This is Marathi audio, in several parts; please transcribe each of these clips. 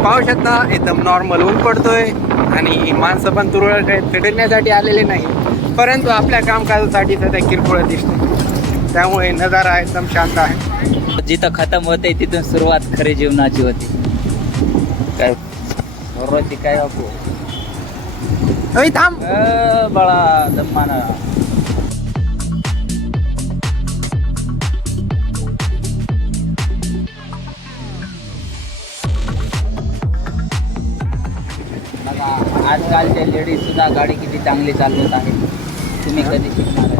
तुम्ही पाहू शकता एकदम नॉर्मल ऊन पडतोय आणि माणसं पण तुरळक आहेत, फिरण्यासाठी आलेले नाही, परंतु आपल्या कामकाजासाठी सध्या किरकोळ दिसते, त्यामुळे नजारा एकदम शांत आहे. जिथं खतम होते तिथून सुरुवात खरी जीवनाची होती. काय रोजची काय बापू थांब बाळा दम्माना. आजकालचे लेडीज सुद्धा गाडी किती चांगली चालवत आहे. तुम्ही कधी शिकणार आहे?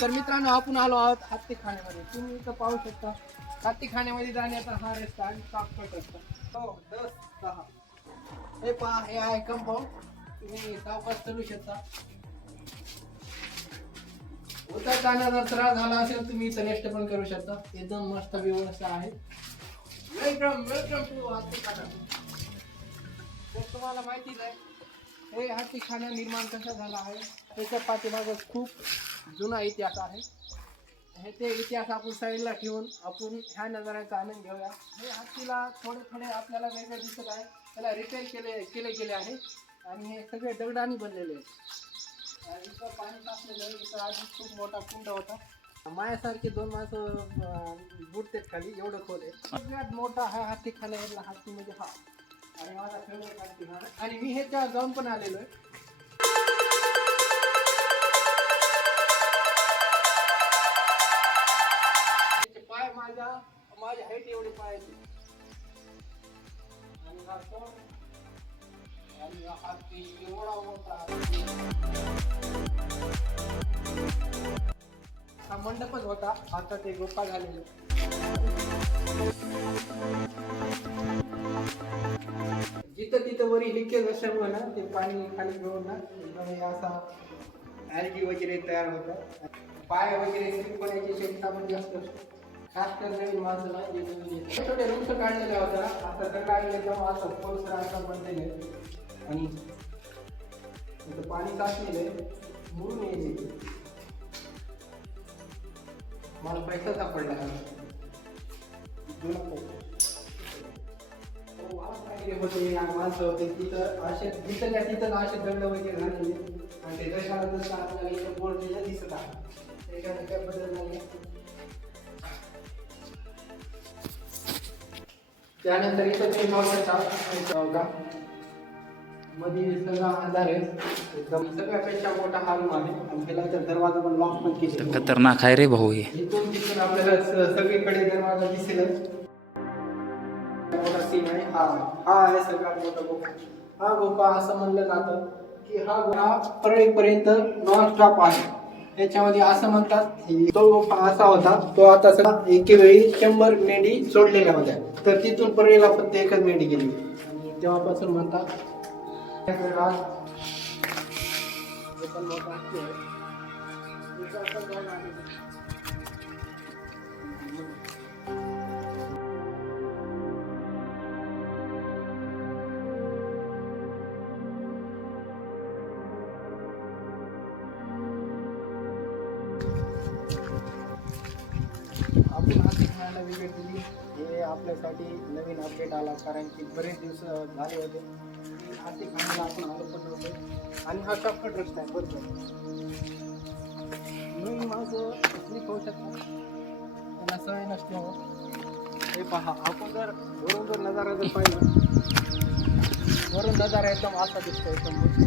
तर मित्रांनो, आपण आलो आहोत हत्तीखान्यामध्ये. तुम्ही इथं पाहू शकता हत्तीखान्यामध्ये जाण्याचा हा रस्ता आणि शॉर्टकट रस्ता. हो 10-10 हे पहा, हे आहे कंपाऊंड. तुम्ही सावकाश चालू शकता. उतर जाण्याचा जर त्रास झाला असेल तुम्ही इथं नेस्ट पण करू शकता. एकदम मस्त व्यवस्था आहे. Welcome to Hattikhana. तर तुम्हाला माहितीच आहे हे हत्तीखाना निर्माण कसा झाला आहे, त्याच्या पाठीमागं खूप जुना इतिहास आहे. हे ते इतिहास आपण साईडला ठेवून आपण ह्या नजाऱ्याचा आनंद घेऊया. हे हत्तीला थोडे आपल्याला वेगळे दिसत आहे, त्याला रिपेअर केले गेले आहे आणि हे सगळे दगडाने बनलेले आहेत. इथं पाणी साचलेलं आहे. इथं आधी खूप मोठा कुंड होता. मायासारखे 2 माणसं बुडतात खाली, एवढं खोल आहे. सगळ्यात मोठा हा हत्तीखाना आहे. हत्ती म्हणजे हा आणि माझा फेवरेट हत्तीखाना, आणि मी ह्याच्यावर जाऊन पण आलेलो आहे. पाय माझ्या हाईट एवढे पाय आहेत. आणि हा तो आणि हा हत्ती एवढा मोठा हत्ती. हा मंडपच होता, आता ते गोपा झालेले. जिथं तिथं वरी लिकेज असल्यामुळे ना ते पाणी खाली घेऊन ना एकदम असा ॲल्गी वगैरे तयार होतात. पाय वगैरे स्लिप होण्याची शक्यता पण जास्त असते, खास कर नवीन माणसाला. छोटे रूम्स काढलेले होता, आता दगड आणले तेव्हा असं खोलसर असा बनलेले आणि इथं पाणी साचलेलं आहे, मुरून यायचे. मला पैसा सापडला होते, माणसं होते तिथं असे तिथं असे दंड वगैरे झालेले आणि ते दशाला जसं आपल्याला इथं बोर्ड दिसत आहे, त्याच्याने काय बदल नाही. त्यानंतर इथं तुम्ही पाहू शकता मध्ये सगळा अंधार आहे, एकदम सगळ्यापेक्षा मोठा हा रूम आहे आणि त्याला तर दरवाजा पण लॉक पण केले. खतरनाक आहे रे भाऊ हे. इथून तिथून आपल्याला सगळीकडे दरवाजा दिसेल. मोठा सीन आहे हा आहे सगळ्यात मोठा गोपा. हा गोपा असं म्हणलं जातं की हा गोपा परळीपर्यंत नॉन स्टॉप आहे. त्याच्यामध्ये असं म्हणतात तो गोपा असा होता, तो आता सगळा एके वेळी 100 मेंढी सोडलेल्या होत्या, तर तिथून परळीला फक्त एकच मेंढी गेली आणि तेव्हापासून म्हणतात राज पण मोठा आहे. आपण हत्तीखान्याला विकेट दिली. हे आपल्यासाठी नवीन अपडेट आला, कारण की बरेच दिवस झाले होते हाती खाण्याला आपण आलो पण नव्हतो. आणि हा शॉर्टकट रस्ता आहे बरोबर. नवीन माणसं स्लिप होऊ शकतात, त्यांना सवय नसते. हो हे पहा, आपण जर वरून जर नजारा जर पाहिला, वरून नजारा एकदम असा दिसतो, एकदम मस्त.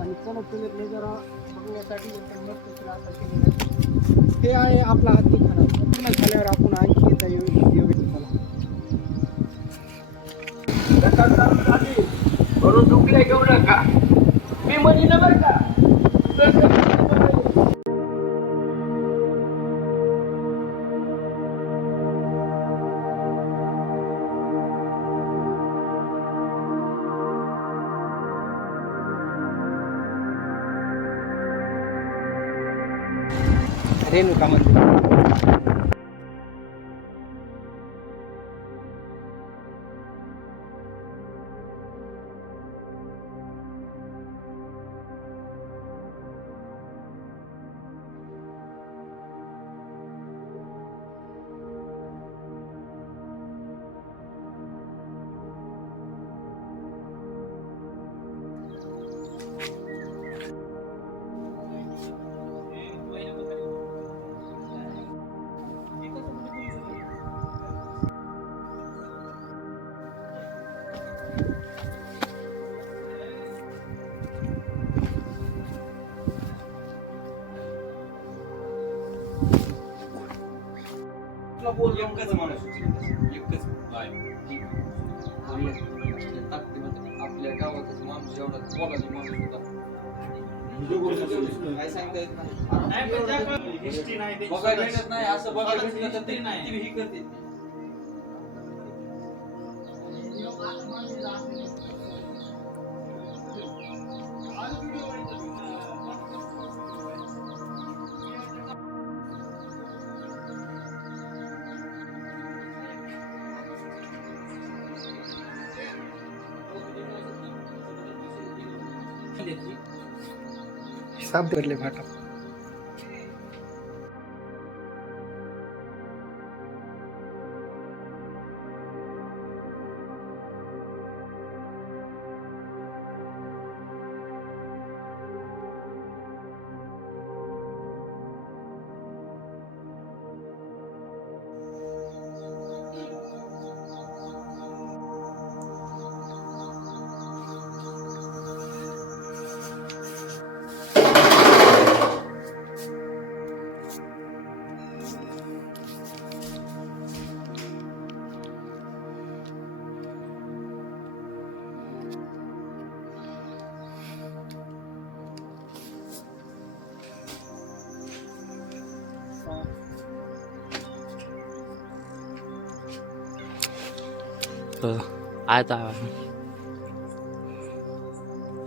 आणि चला तुम्ही नजारा बघण्यासाठी एकदम मस्त असा केलेला आहे. हे आहे आपला हत्तीखाना. पूर्ण झाल्यावर आपण आणखी एकदा येऊ चला. म्हणून दुखले घेऊ नका, मी म्हणलं बरं का. रेणुका मंदिर. एकच माणूस एकच आपल्या गावातच माणूस एवढा बोलायचा माणूस होता. काय सांगता येत नाही. बघायला भेटत नाही, असं बघायला भेटलं तर ते नाही ही करते. साफ भरले फाटा.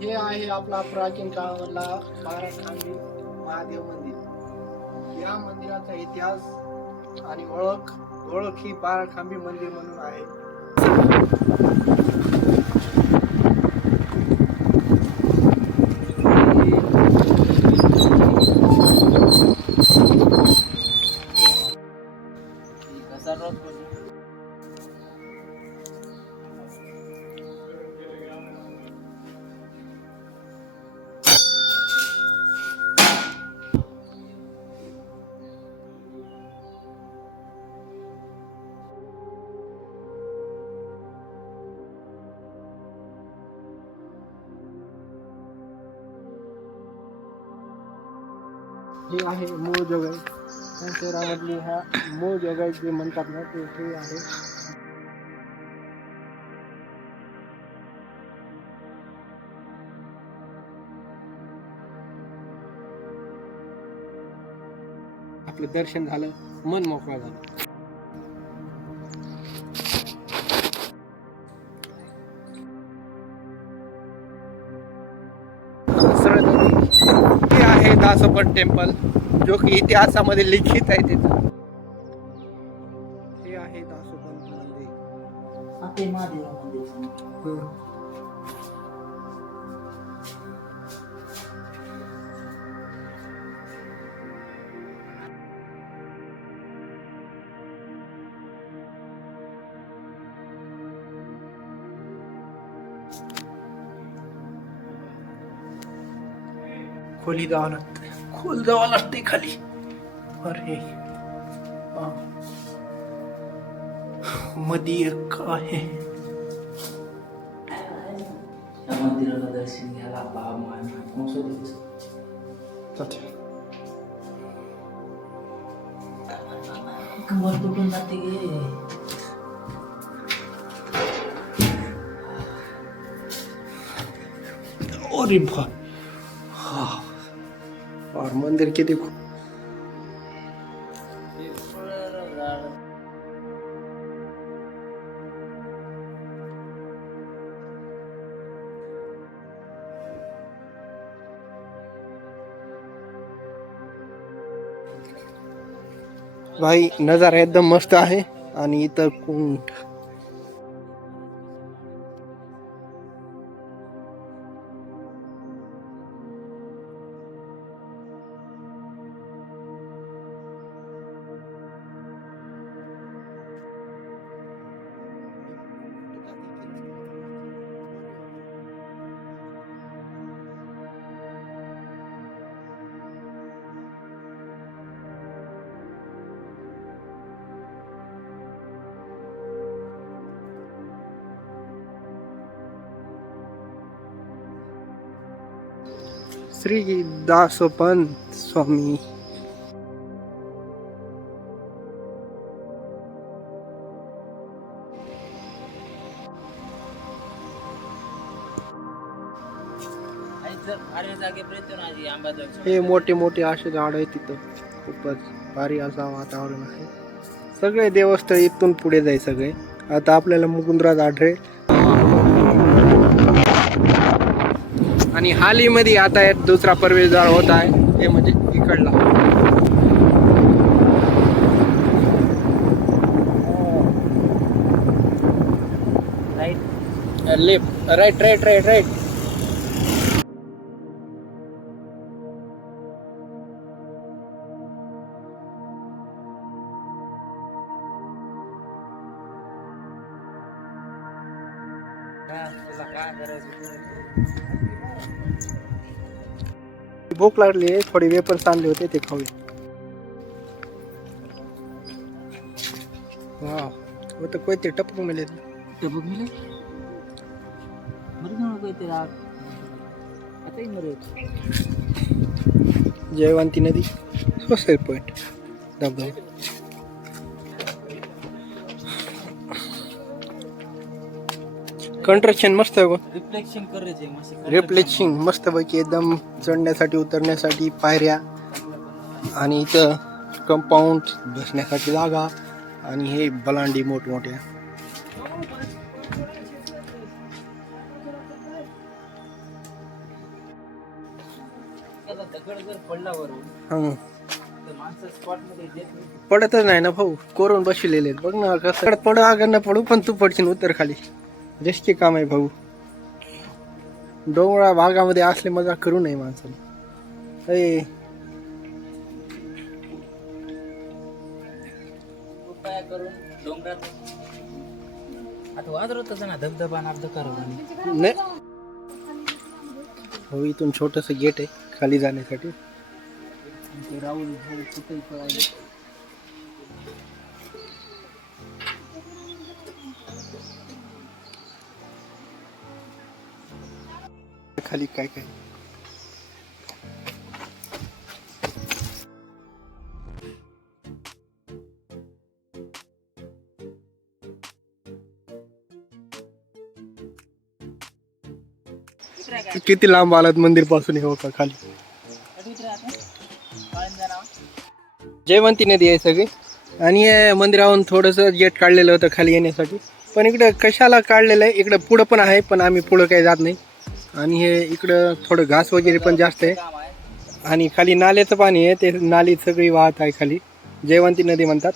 हे आहे आपला प्राचीन काळामधला बाराखांबी महादेव मंदिर. या मंदिराचा इतिहास आणि ओळख ही बाराखांबी मंदिर म्हणून आहे. हे आहे मूळ जोगाई. या शहरामधली ह्या मूळ जोगाई जे म्हणतात ना, ते हे आहे. आपलं दर्शन झालं, मन मोकळं झालं. हे आहे दासोपंत टेम्पल, जो की इतिहासामध्ये लिखित आहे त्याचं. हे आहे दासोपंत मंदिर. खोली जावं लागतंय, खोल जावं लागतंय खाली. अरे हा. मध्ये एक आहे. त्या मंदिराला दर्शन घ्यायला कंबर तुटून जाते गे. अरे बा हा. और मंदिर किती भाई नजारा एकदम मस्त आहे. आणि इथं कुंड श्री दासोपंत स्वामी. हे मोठे मोठे असे झाड आहेत तिथं. खूपच भारी असं वातावरण आहे. सगळे देवस्थळ इथून पुढे जाईल सगळे. आता आपल्याला मुकुंदराज आढळे आणि हालीमध्ये आता एक दुसरा प्रवेशद्वार होत आहे. ते म्हणजे इकडला left right right right right. भूक लागली, थोडे वेपर्स आणले होते ते खाऊया. वाह वो तो कोई ते टपक मिले. टपक मिले मर जाओ कोई तेरा आता ही मरे. जयवंती नदी सुसाइड पॉइंट धबधबा. कंस्ट्रक्शन मस्त आहे. रिफ्लेक्शन करायचे रिफ्लेक्शिंग मस्त पैकी एकदम. चढण्यासाठी उतरण्यासाठी पायऱ्या आणि इथं कंपाऊंड बसण्यासाठी जागा आणि हे बलांडी मोठमोठ्या. पडतच नाही ना भाऊ, कोरून बसलेले बघ ना कसं. पड अगर न पडू पण तू पडशील उतर खाली. जसकी काम आहे भाऊ. डोंगरा भागामध्ये असले मजा करू नये माणसाने. कृपया करून डोंगरात आता वाजरतच ना धबधबा अर्ध करू नाही हो. इथून छोटस गेट आहे खाली जाण्यासाठी. राहुल खाली काय काय किती लांब आलात मंदिर पासून हे होता खाली. जयवंती नदी आहे सगळी. आणि मंदिरावरून थोडस गेट काढलेलं होतं खाली येण्यासाठी. पण इकडं कशाला काढलेलं आहे, इकडं पुढं पण आहे पण आम्ही पुढं काही जात नाही. आणि हे इकडं थोडं घास वगैरे पण जास्त आहे. आणि खाली नाल्याचं पाणी आहे, ते नाली सगळी वाहत आहे खाली. जयवंती नदी म्हणतात.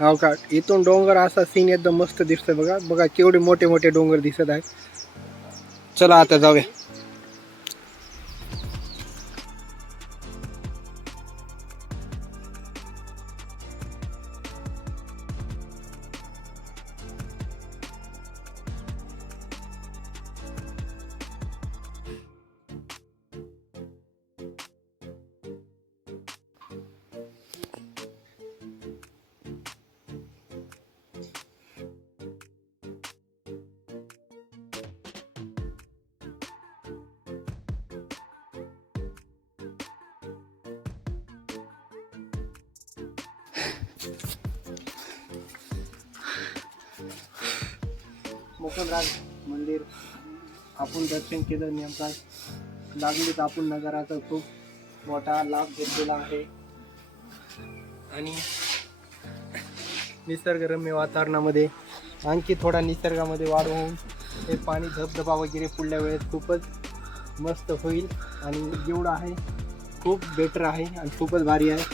हो का. इथून डोंगर असा सीन एकदम मस्त दिसतोय. बघा बघा केवढे मोठे मोठे डोंगर दिसत आहे. चला आता जाऊया. कोकणराज मंदिर आपण दर्शन केलं नेमका लागलीच आपण नगराचा खूप मोठा लाभ घेतलेला आहे आणि निसर्गरम्य वातावरणामध्ये आणखी थोडा निसर्गामध्ये वाढ होऊन हे पाणी धबधबा वगैरे पुढल्या वेळेस खूपच मस्त होईल आणि जेवढं आहे खूप बेटर आहे आणि खूपच भारी आहे.